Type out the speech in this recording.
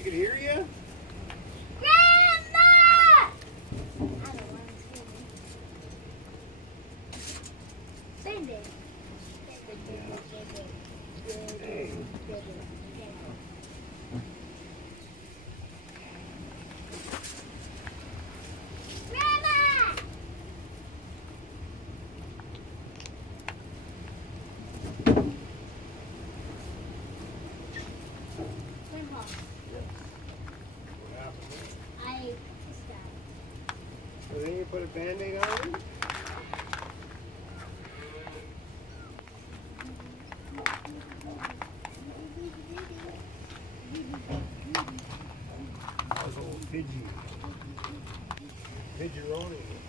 she could hear you? Grandma! I don't want to Baby. Hey. Grandma! Grandpa, What happened? I just died. So then you put a Band-Aid on it? That was a little Pidgey. Pidgeroni.